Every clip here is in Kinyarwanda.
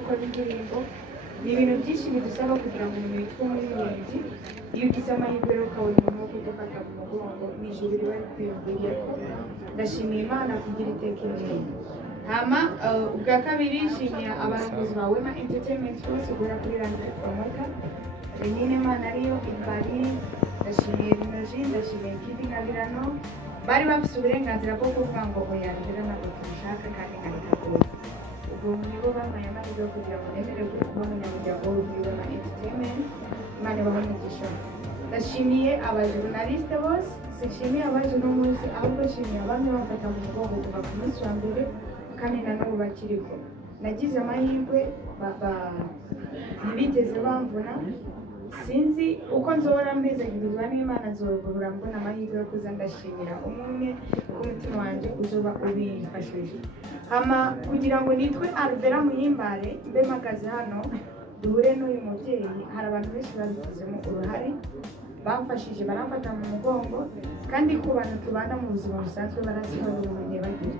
gukora indirimbo ni ibintu byinshi bidusaba kugira ngo umuntu yitwe umuririmbyi iyo ugize amahirwe rero ukabona umuntu wo kudufata mu mugongo ni ijuru riba rikwiyumviriye ko ndashimiye Imana kugira iteka imbere hama ubwa kabiri nshimiye abayobozi ba Wema Entertainment bose guhera kuri Landry Promoter Renine Mana ariyo Imbari ndashimiye Rinoji ndashimiye Kidi Ngabirano bari bafite uburenganzira bwo kuvuga ngo oya rero ntabwo tubishaka kandi ntabwo ubwo nibo bamaye amahirwe kugira ngo nemererwe kuba umunyamuryango w'Wema Entertainment Imana ibahe ndashimiye abajournaliste bose sinshimiye abaje no munsi ahubwo nshimiye abandi bafata mu mugongo kuva ku munsi wa mbere kandi na n'ubu bakiriho nagize amahirwe ntibigeze bamvuna sinzi uko nzobora mpezagirizwa n'Imana nzobora mbona amahirwe yo kuza ndashimira umwe ku mutima wanjye uzoba ubifashije hama kugira ngo nitwe Alvera Muhimbare mbe mpagaze hano duhure n'uyu mubyeyi hari abantu benshi babigizemo uruhare bamfashije baramfata mu mugongo kandi ku bantu tubana mu buzima busanzwe barazibona ubumenyi bagira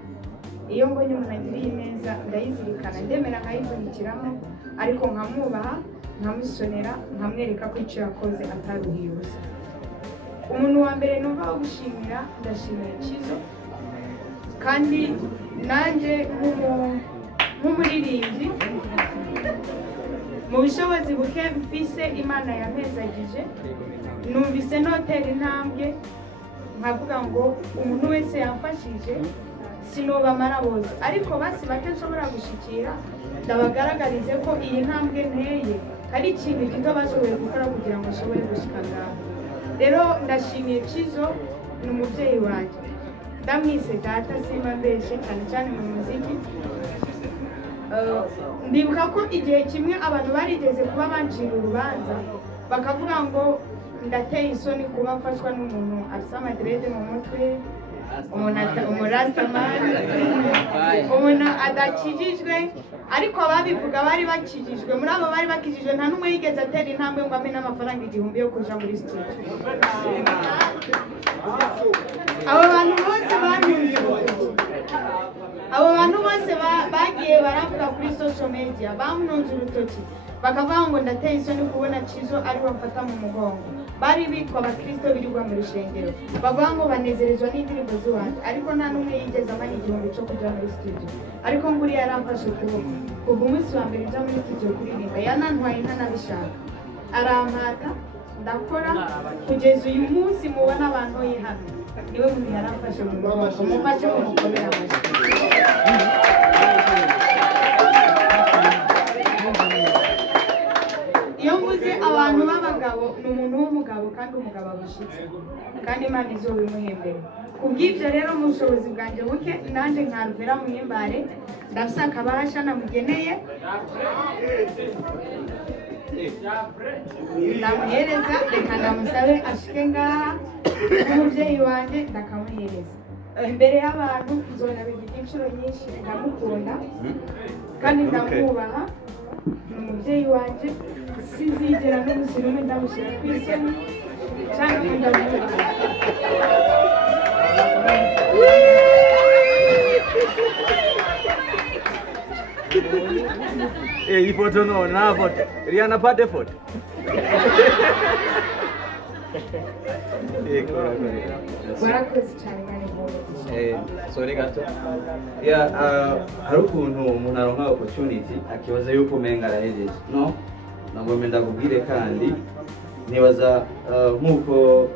iyo mbonye umuntu agiriye neza ndayizirikana ndemera nkayivunikiramo ariko nkamwubaha nkamusonera nkamwereka ko icyo yakoze ataruhiye ubusa umuntu wa mbere numva wo gushimira ndashimiye Kizo kandi nanjye nk'umuririmbyi mu bushobozi buke mfise Imana yampezagije numvise notera intambwe nkavuga ngo umuntu wese yamfashije sinobamara bose ariko basi bake nshobora gushikira ndabagaragarize ko iyi ntambwe nteye hari ikintu gito bashoboye gukora kugira ngo ashobore gushika ngaho rero ndashimiye Kizo ni umubyeyi wanjye ndamwise data simba mbeshe cyane cyane mu muziki ndibuka ko igihe kimwe abantu barigeze kuba bancira urubanza bakavuga ngo ndateye isoni kuba mfashwa n'umuntu afite amadrede mu mutwe umurastamani umuntu adakijijwe ariko ababivuga bari bakijijwe muri abo bari bakijijwe nta n'umwe yigeze atera intambwe ngo amene amafaranga 1000 yo kuja muri studio abo bantu bose abo bantu bose bagiye baravuga kuri social media bamunonze urutoki bakavuga ngo ndateye isoni kubona Kizo ari bamfata mu mugongo bari bitwa abakristo birirwa mu rushengero bavuga ngo banezerezwa n'indirimbo z'iwanjye ariko nta n'umwe yigeze amanya 1000 cyo kujya muri studio ariko nguri yaramfashe ukuboko kuva umunsi wa mbere njya muri studio kuririmba yanantwaye ntanabishaka arampata ndakora kugeza uyu munsi mubona abantu yihano niwe muntu yaramfashe mu mugongo mufashe mu mukomera amashyi iyo mvuze abantu b'abagabo ni umuntu w'umugabo kandi umugabo abushitse kandi Imana izobimuhembera kubw'ibyo rero mu bushobozi bwanjye buke nanjye nka Alvera Muhimbare ndafise akabahasha namugeneye ndamuhereza reka ndamusabe ashike ngaha n'umubyeyi wanjye ndakamuhereza imbere y'abantu nzonabigira inshuro nyinshi ndamukunda kandi ndamwubaha ni umubyeyi wanjye sinzigera n'umunsi n'umwe ndamushyira ku isoni cyangwa ngo ndamwubaha Hii foto no, na foto. Rihanna pate foto. Sorry gato. Hari ukuntu umuntu aronka opportunity akibaza yuko umenga arahejeje. No? Nagomba ndakubwire kandi nibaza nkuko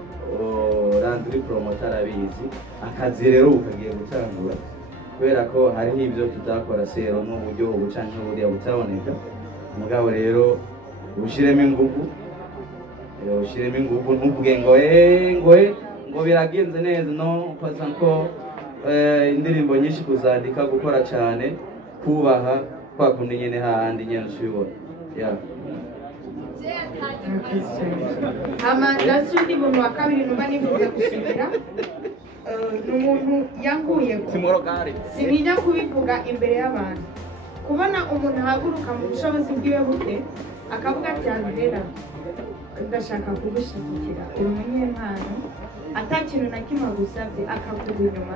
Landry Promoter arabizi akazi rero ukagiye gutangura kubera ko hariho ibyo tutakora sero n'uburyo ubucanke buriya butaboneka mugabo rero ushiremo ingufu ntuvuge ngo biragenze neza no kwaza ko indirimbo nyinshi kuzandika gukora cyane kubaha kwakundi nyene hahandi nyene ushibona ndasundi muntu wa kabiri numva nifuza gushimira n'umuntu yanguye sinijya kubivuga imbere y'abantu kubona umuntu ahaguruka mu bushobozi bwiwe buke akavuga ati Alvera ndashaka kugushyigikira uri umunyempano atakintu na kimwe agusabye akakuba inyuma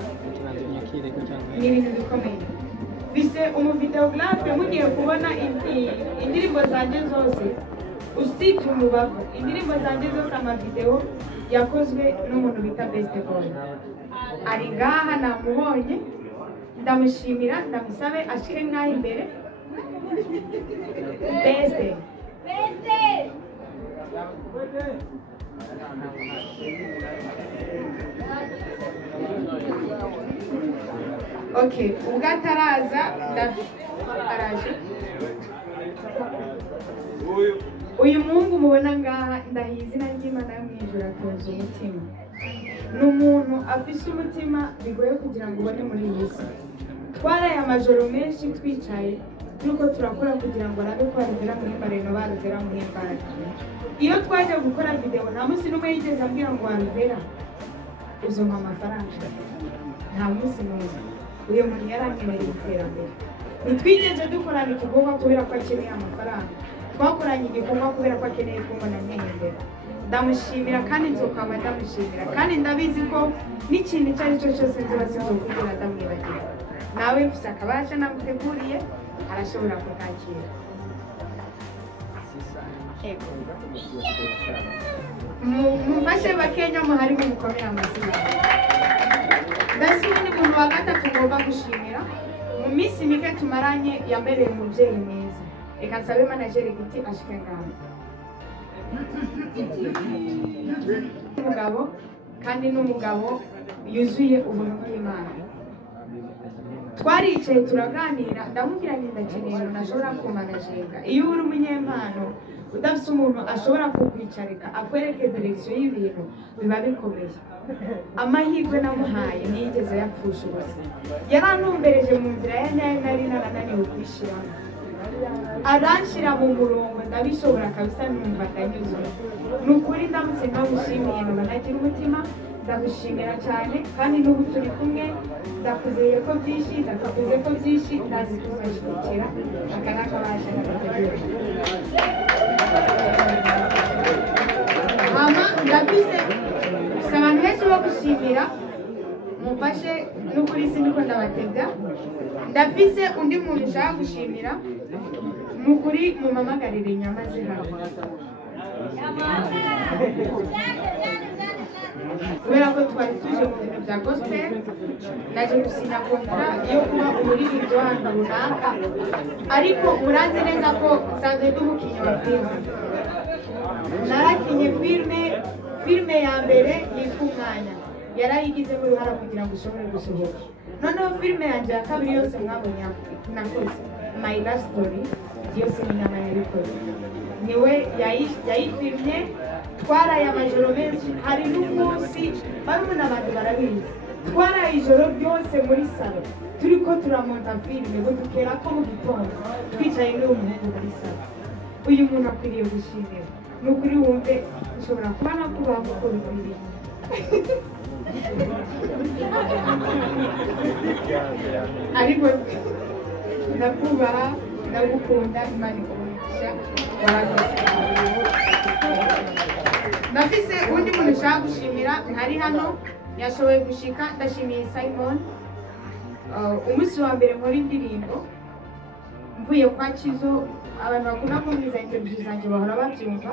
ni ibintu bikomeye mfise umuvideographe mugiye kubona indirimbo zanje zose usibye umubavu indirimbo zanje zose amavideo yakozwe n'umuntu bita Best Boy ari ngaha namubonye ndamushimira ndamusabe ashike ngaha imbere Best Okay, ubwo ataraza araje uyu muhungu mubona ngaha ndahiye izina ry'Imana yo mwijuru atoza umutima ni umuntu afise umutima bigoye kugira ngo ubone muri iyi si twaraye amajoro menshi twicaye nuko turakora kugira ngo arabe ko arugera muhimbareno barugera muhimbara iyo twaje gukora video nta munsi n'umwe yigeze ambwira ngo warugera uzompa amafaranga nta munsi n'umwe uyu muntu yaranyemereye iterambere ntitwigeze dukorana igikorwa kubera ko akeneye amafaranga twakoranye igikorwa kubera ko akeneye kumbona ntihembera ndamushimira kandi nzokaba ndamushimira kandi ndabizi ko n'ikintu icyo ari cyo cyose nziba sinzokugera ndamwibagira nawe mfise akabasha namuteguriye arashobora kukakira mufashe bakenya muharimo mukomere amazina ndasubiye ni muntu wa gatatu ngomba gushimira mu minsi mike tumaranye yambereye umubyeyi mwiza reka nsabe manageri giti ashike ngaho umugabo kandi n'umugabo yuzuye ubuntu bw'Imana twaricaye turaganira ndamubwira nti ndakeneye umuntu ashobora kumanajenga iyo uri umunyempano udafite umuntu ashobora kukwicarika akwereke direkisiyo y'ibintu biba bikomeye amahirwe namuhaye ntiyigeze yapfusha ubusa yarantumbereje mu nzira ya nyayo nari narananiwe kwishyiramo aranshyira mu murongo ndabishobora kabisa numva ndanyuzwe ni ukuri ndamutse ntamushimiye nkaba nagira umutima ndagushimira cyane kandi n'ubu turi kumwe ndakuzeye ko byinshi ndakavuze ko byinshi ndazi kuzashyigikira aka ni akabasha n'agategura mama ndafise abantu benshi bo gushimira mufashe n'ukuri siniko ndabatega ndafise undi muntu ushaka gushimira mukuri mumamagarire inyama zihari kubera ko twari tuje mu bintu bya gospel naje gusinya kontra yo kuba umuririmbyi w'ahantu runaka ariko murazi neza ko nsanzwe ndi umukinnyi wa filime narakinye filime ya mbere yitwa Umwanya yarayigizemo uruhara kugira ngo ushobore gusohoka noneho filime yanjye ya kabiri yose mwabonye nakoze My Last Story yose ni nyama yabikoze niwe yayifilmye twaraye amajoro menshi hari n'umunsi barumuna abantu barabizi twaraye ijoro ryose muri salo turiko turamonta filime ngo dukera ko mu gitondo twicaye n'uwo muhungu muri salo uyu muntu akwiriye gushimira ni ukuri wumve ushobora kuba nakubaha uko bikwiriye ariko ndakubaha ndagukunda Imana ikumisha ndafise undi muntu ushaka gushimira ntari hano yashoboye gushika ndashimiye Simon umunsi wa mbere nkora indirimbo mvuye kwa Kizo abantu bakunda kumviza interview zanjye bahora babyumva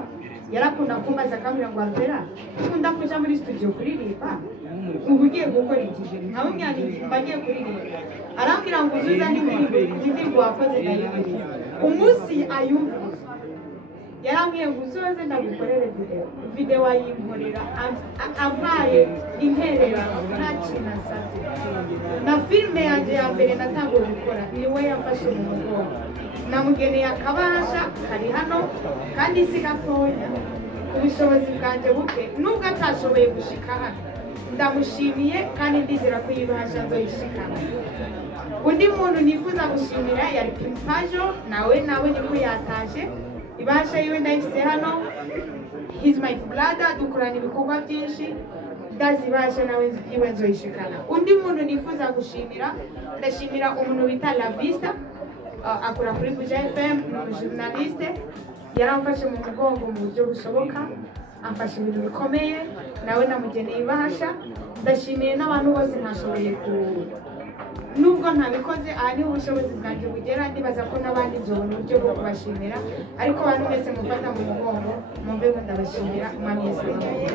yarakunda kumbaza akamira ngo Alvera ukunda kuja muri studio kuririmba ubu ugiye gukora iki nkamubwira nti mbagiye kuririmba arambwira ngo uzuza n'indirimbo wakoze ndayibwira umunsi ayumva yarambwiye ngo uzoze ndagukorere video ayinkorera ampaye intererano nta kintu asabye na filime yanjye ya mbere natangiye gukora niwe yafashe mu mugongo namugeneye akabasha kari hano kandi si gatoya ubushobozi bwanjye buke nubwo atashoboye gushika hano ndamushimiye kandi ndizera ko yibasha nzoyishikana undi muntu nifuza gushimira yari Pimpajo nawe niko yataje ibasha yiwe ndayifise hano he's my brother dukorana ibikorwa byinshi ndazibasha nawe yiwe nzoyishikana undi muntu nifuza gushimira ndashimira umuntu bita La Vista akora kuri Buja FM ni umujournaliste yaramfashe mu mugongo mu buryo bushoboka amfashe ibintu bikomeye nawe namugeneye ibahasha ndashimiye n'abantu bose ntashoboye nubwo ntabikoze aha niho ubushobozi bwanjye bugera, ndibaza ko n'abandi nzobona uburyo bwo kubashimira, ariko abantu mwese mufata mu mugongo mwumve ngo ndabashimira. Umwami Yesu abahe.